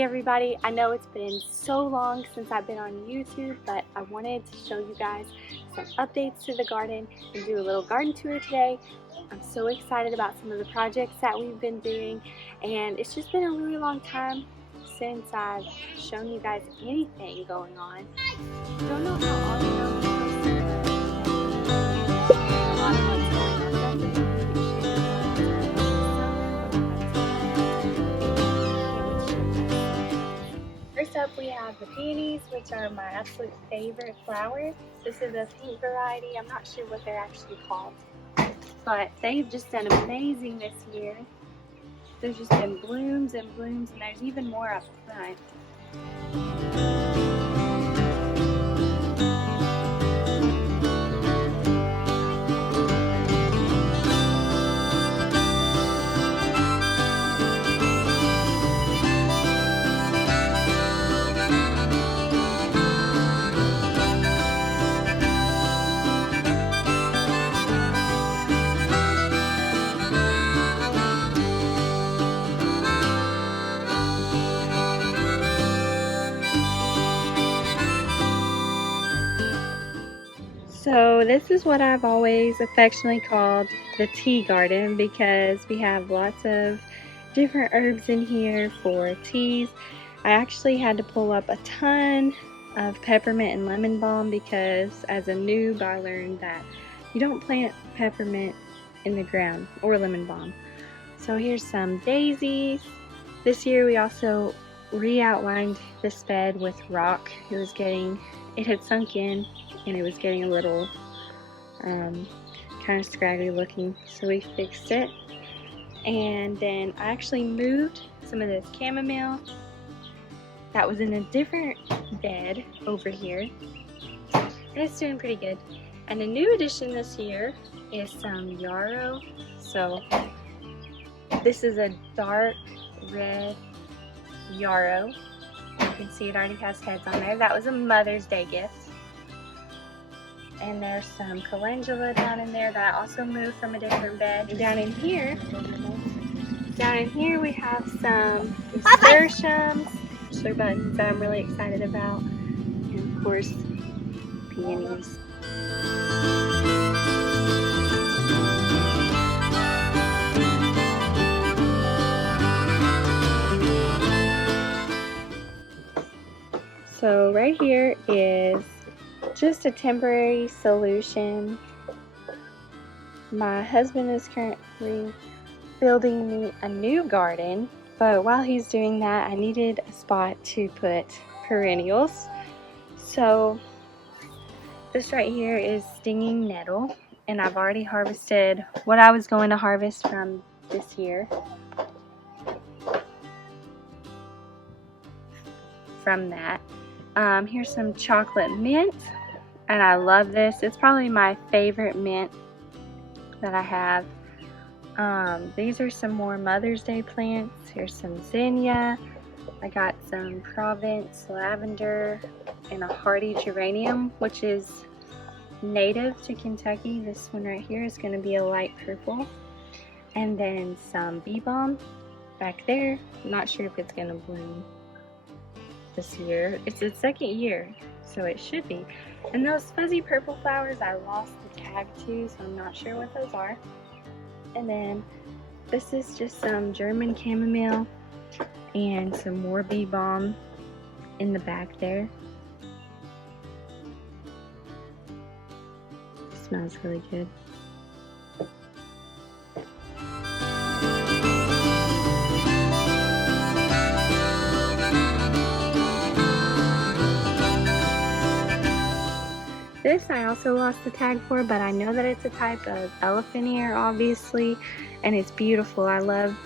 Hey everybody, I know it's been so long since I've been on YouTube, but I wanted to show you guys some updates to the garden and do a little garden tour today. I'm so excited about some of the projects that we've been doing, and it's just been a really long time since I've shown you guys anything going on. I don't know how often I'll be posting, but a lot of what's going on. Definitely need to share First up, we have the peonies, which are my absolute favorite flower. This is a pink variety. I'm not sure what they're actually called, but they've just done amazing this year. There's just been blooms and blooms, and there's even more up front. So this is what I've always affectionately called the tea garden, because we have lots of different herbs in here for teas. I actually had to pull up a ton of peppermint and lemon balm because as a noob I learned that you don't plant peppermint in the ground or lemon balm. So here's some daisies. This year we also re-outlined this bed with rock. It had sunk in and it was getting a little kind of scraggly looking, so we fixed it. And then I actually moved some of this chamomile that was in a different bed over here, and it's doing pretty good. And a new addition this year is some yarrow. So this is a dark red yarrow. You can see it already has heads on there. That was a Mother's Day gift. And there's some calendula down in there that I also moved from a different bed. And down in here we have some nasturtiums, sugar buttons that I'm really excited about, and of course peonies. So right here is just a temporary solution. My husband is currently building me a new garden, but while he's doing that I needed a spot to put perennials. So this right here is stinging nettle, and I've already harvested what I was going to harvest from this year. From that. Here's some chocolate mint, and I love this. It's probably my favorite mint that I have. These are some more Mother's Day plants. Here's some zinnia. I got some Provence lavender and a hardy geranium, which is native to Kentucky. This one right here is going to be a light purple. And then some bee balm back there. I'm not sure if it's going to bloom this year. It's its second year, so it should be. And those fuzzy purple flowers, I lost the tag to, so I'm not sure what those are. And then this is just some German chamomile and some more bee balm in the back there. It smells really good. This I also lost the tag for, but I know that it's a type of elephant ear, obviously, and it's beautiful. I love,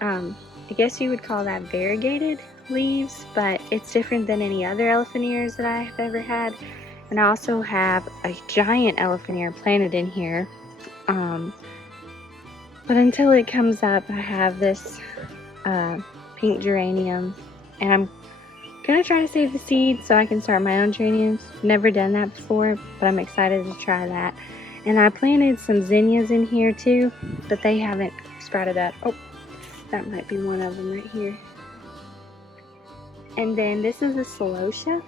I guess you would call that variegated leaves, but it's different than any other elephant ears that I've ever had. And I also have a giant elephant ear planted in here. But until it comes up, I have this pink geranium, and I'm gonna try to save the seeds so I can start my own geraniums. Never done that before, but I'm excited to try that. And I planted some zinnias in here too, but they haven't sprouted up. Oh, that might be one of them right here. And then this is a celosia.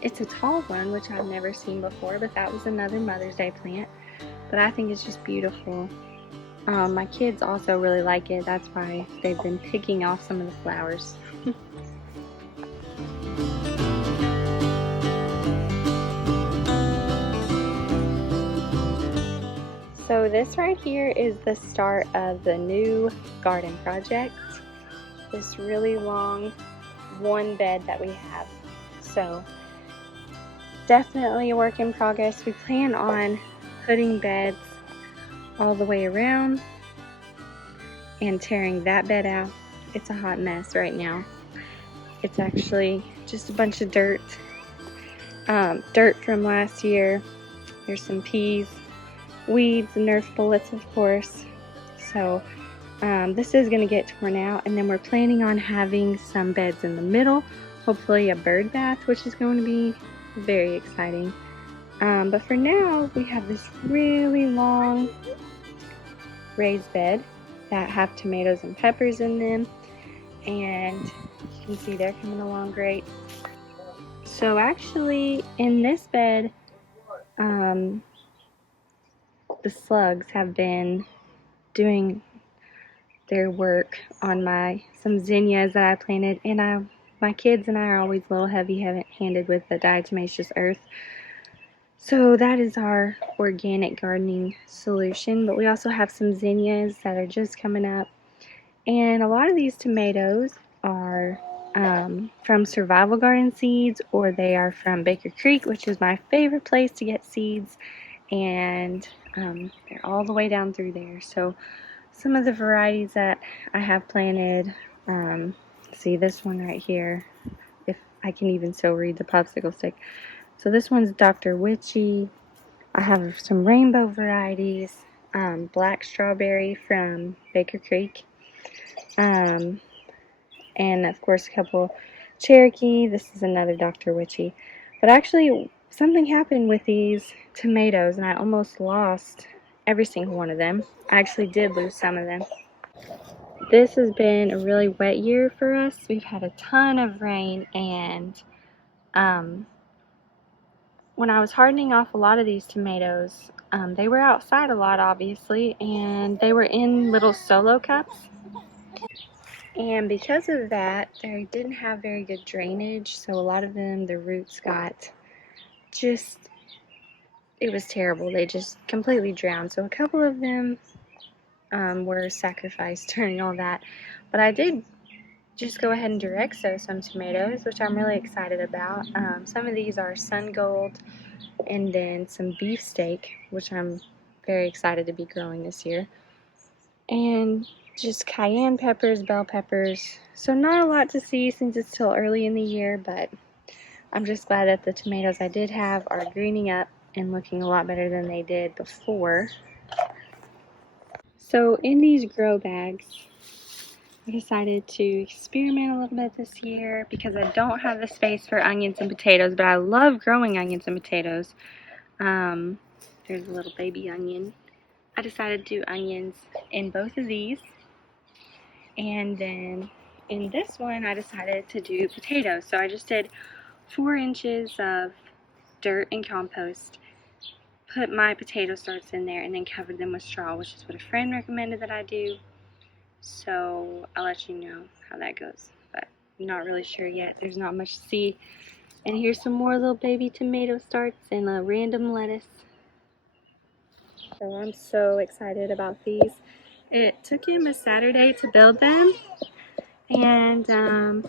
It's a tall one, which I've never seen before, but that was another Mother's Day plant. But I think it's just beautiful. My kids also really like it. That's why they've been picking off some of the flowers. So this right here is the start of the new garden project. This really long one bed that we have. So definitely a work in progress. We plan on putting beds all the way around and tearing that bed out. It's a hot mess right now. It's actually just a bunch of dirt. Dirt from last year. There's some peas, weeds, Nerf bullets, of course. So this is going to get torn out, and then we're planning on having some beds in the middle, hopefully a bird bath, which is going to be very exciting. But for now, we have this really long raised bed that have tomatoes and peppers in them, and you can see they're coming along great. So actually, in this bed, the slugs have been doing their work on some zinnias that I planted, and my kids and I are always a little heavy-handed with the diatomaceous earth. So that is our organic gardening solution, but we also have some zinnias that are just coming up, and a lot of these tomatoes are from Survival Garden seeds, or they are from Baker Creek, which is my favorite place to get seeds, and they're all the way down through there. So some of the varieties that I have planted, see this one right here, if I can even still read the popsicle stick. So this one's Dr. Witchy. I have some rainbow varieties, black strawberry from Baker Creek, and of course a couple Cherokee. This is another Dr. Witchy. But actually something happened with these tomatoes, and I almost lost every single one of them. I actually did lose some of them. This has been a really wet year for us. We've had a ton of rain, and when I was hardening off a lot of these tomatoes, they were outside a lot, obviously, and they were in little solo cups. And because of that, they didn't have very good drainage, so a lot of them, the roots got just, it was terrible. They just completely drowned. So a couple of them were sacrificed during all that. But I did just go ahead and direct sow some tomatoes, which I'm really excited about. Some of these are Sun Gold, and then some beefsteak, which I'm very excited to be growing this year. And just cayenne peppers, bell peppers. So not a lot to see since it's still early in the year, but I'm just glad that the tomatoes I did have are greening up and looking a lot better than they did before. So in these grow bags, I decided to experiment a little bit this year because I don't have the space for onions and potatoes, but I love growing onions and potatoes. There's a little baby onion. I decided to do onions in both of these, and then in this one I decided to do potatoes. So I just did 4 inches of dirt and compost, put my potato starts in there, and then covered them with straw, which is what a friend recommended that I do. So I'll let you know how that goes, but I'm not really sure yet. There's not much to see. And here's some more little baby tomato starts and a random lettuce. So I'm so excited about these. It took him a Saturday to build them, and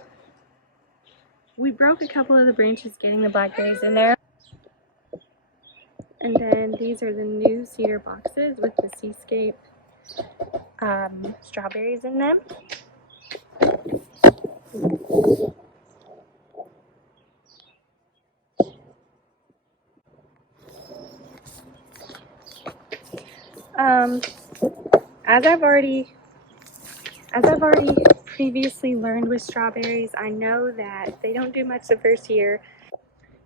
we broke a couple of the branches getting the blackberries in there. And then these are the new cedar boxes with the Seascape strawberries in them. As I've already previously learned with strawberries, I know that they don't do much the first year.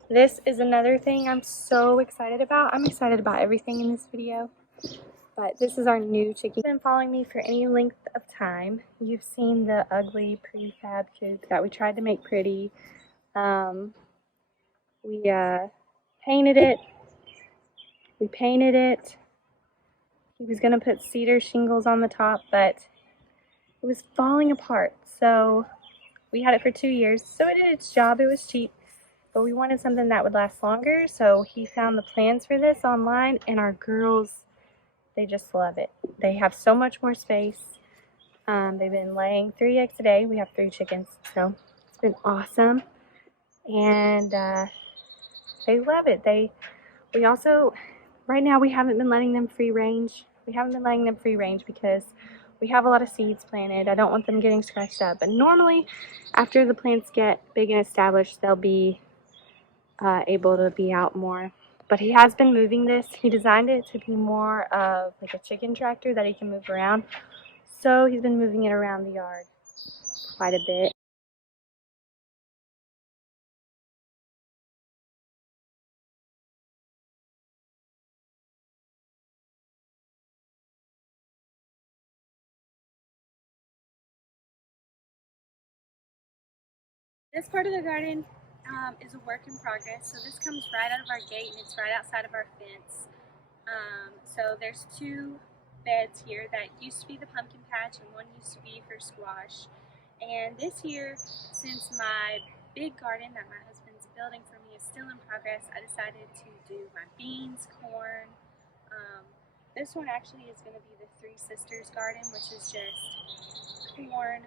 This is another thing I'm so excited about. I'm excited about everything in this video, But this is our new chicken. If you've been following me for any length of time, you've seen the ugly prefab coop that we tried to make pretty. We painted it. We painted it. He was going to put cedar shingles on the top, but it was falling apart. So we had it for 2 years. So it did its job. It was cheap. But we wanted something that would last longer. So he found the plans for this online, and our girls, they just love it. They have so much more space. They've been laying 3 eggs a day. We have 3 chickens. So it's been awesome. And they love it. We also, right now we haven't been letting them free range. We haven't been letting them free range because we have a lot of seeds planted. I don't want them getting scratched up. But normally, after the plants get big and established, they'll be able to be out more. But he has been moving this. He designed it to be more of like a chicken tractor that he can move around. So he's been moving it around the yard quite a bit. This part of the garden is a work in progress. So this comes right out of our gate and it's right outside of our fence. So there's 2 beds here that used to be the pumpkin patch and one used to be for squash. And this year, since my big garden that my husband's building for me is still in progress, I decided to do my beans, corn. This one actually is going to be the Three Sisters garden, which is just corn,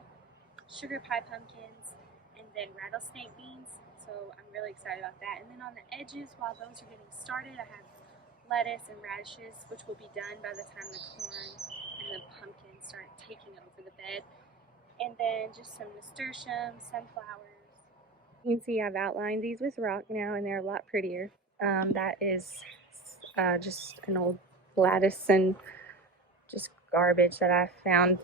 sugar pie pumpkins, and then rattlesnake beans. So I'm really excited about that. And then on the edges, while those are getting started, I have lettuce and radishes, which will be done by the time the corn and the pumpkins start taking over the bed. And then just some nasturtium, sunflowers. You can see I've outlined these with rock now, and they're a lot prettier. That is just an old lattice and just garbage that I found.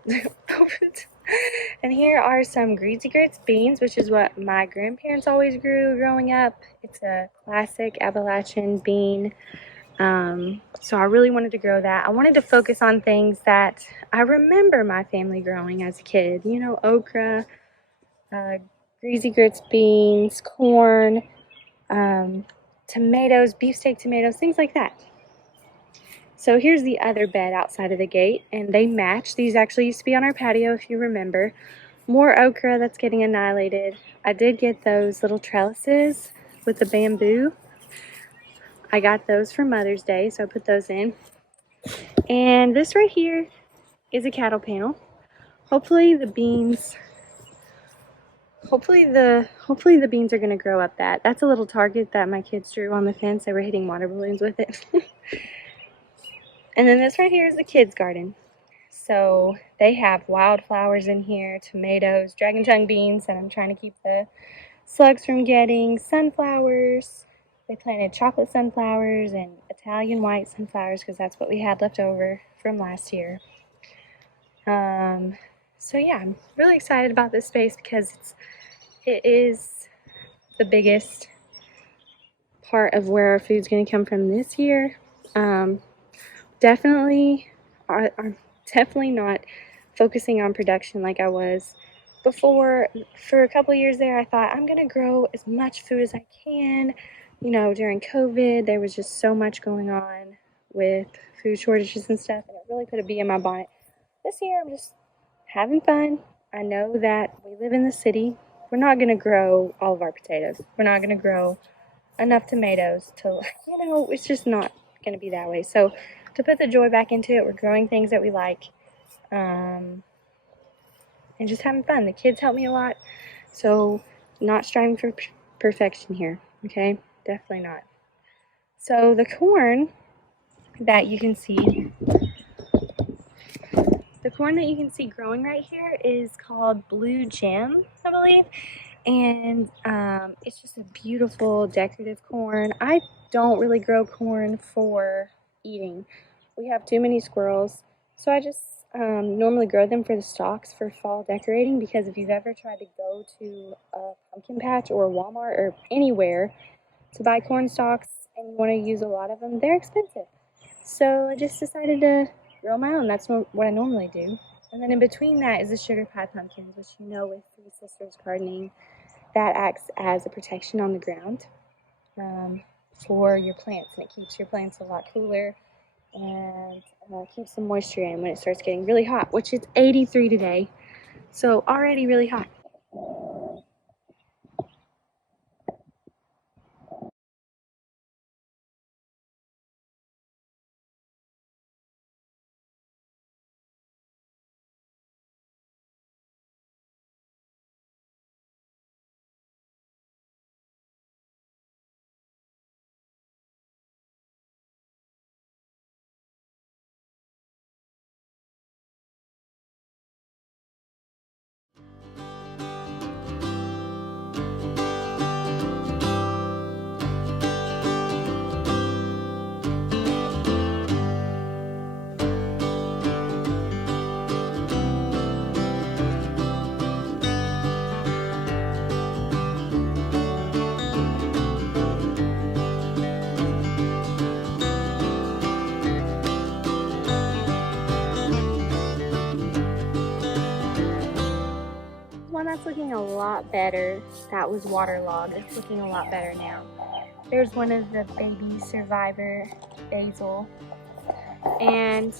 And here are some Greasy Grits beans, which is what my grandparents always grew growing up. It's a classic Appalachian bean. So I really wanted to grow that. I wanted to focus on things that I remember my family growing as a kid. You know, okra, Greasy Grits beans, corn, tomatoes, beefsteak tomatoes, things like that. So here's the other bed outside of the gate, and they match. These actually used to be on our patio, if you remember. More okra that's getting annihilated. I did get those little trellises with the bamboo. I got those for Mother's Day, so I put those in. And this right here is a cattle panel. Hopefully the beans are going to grow up that. That's a little target that my kids drew on the fence. They were hitting water balloons with it. And then this right here is the kids' garden. So they have wildflowers in here, tomatoes, dragon tongue beans that I'm trying to keep the slugs from getting, sunflowers. They planted chocolate sunflowers and Italian white sunflowers because that's what we had left over from last year. So yeah, I'm really excited about this space because it is the biggest part of where our food's going to come from this year. Definitely not focusing on production like I was before. For a couple years there, I thought I'm going to grow as much food as I can. You know, during COVID, there was just so much going on with food shortages and stuff, and it really put a bee in my bonnet. This year, I'm just having fun. I know that we live in the city. We're not going to grow all of our potatoes. We're not going to grow enough tomatoes to, it's just not going to be that way. So to put the joy back into it, we're growing things that we like, and just having fun. The kids help me a lot, so not striving for perfection here, okay? Definitely not. So the corn that you can see growing right here is called Blue Gem, I believe, and it's just a beautiful decorative corn. I don't really grow corn for eating. We have too many squirrels, so I just normally grow them for the stalks for fall decorating, because if you've ever tried to go to a pumpkin patch or Walmart or anywhere to buy corn stalks and you want to use a lot of them, they're expensive. So I just decided to grow my own. That's what I normally do. And then in between that is the sugar pie pumpkins, which you know with Three Sisters Gardening, that acts as a protection on the ground for your plants, and it keeps your plants a lot cooler and keeps some moisture in when it starts getting really hot, which it's 83 today, so already really hot. One that's looking a lot better, that was waterlogged. It's looking a lot better now. There's one of the baby survivor basil, and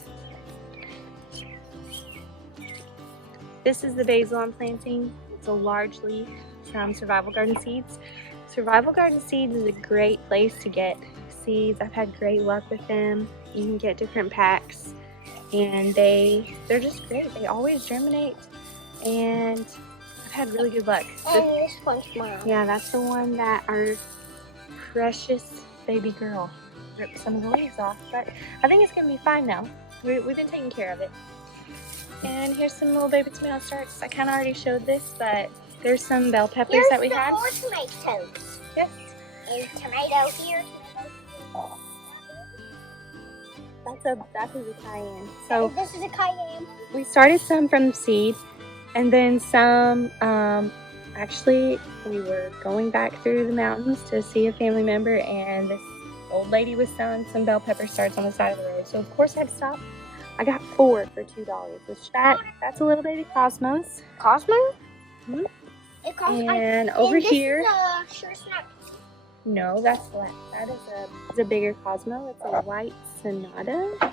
this is the basil I'm planting. It's a large leaf from Survival Garden Seeds. Survival Garden Seeds is a great place to get seeds. I've had great luck with them. You can get different packs, and they're just great. They always germinate, and I've had really good luck. And this one's mine. Yeah, that's the one that our precious baby girl ripped some of the leaves off, but I think it's gonna be fine now. We've been taking care of it. And here's some little baby tomato starts. I kind of already showed this, but there's some bell peppers that we had. Here's some more tomatoes. Yes. And tomato here. That is a cayenne. So this is a cayenne. we started some from seed, and then some. Actually, we were going back through the mountains to see a family member, and this old lady was selling some bell pepper starts on the side of the road. So of course I had to stop. I got 4 for $2, which that's a little baby cosmos. Cosmo? Mm-hmm. And over this here. Is a sure snap. No, that is a bigger cosmo. It's a white sonata.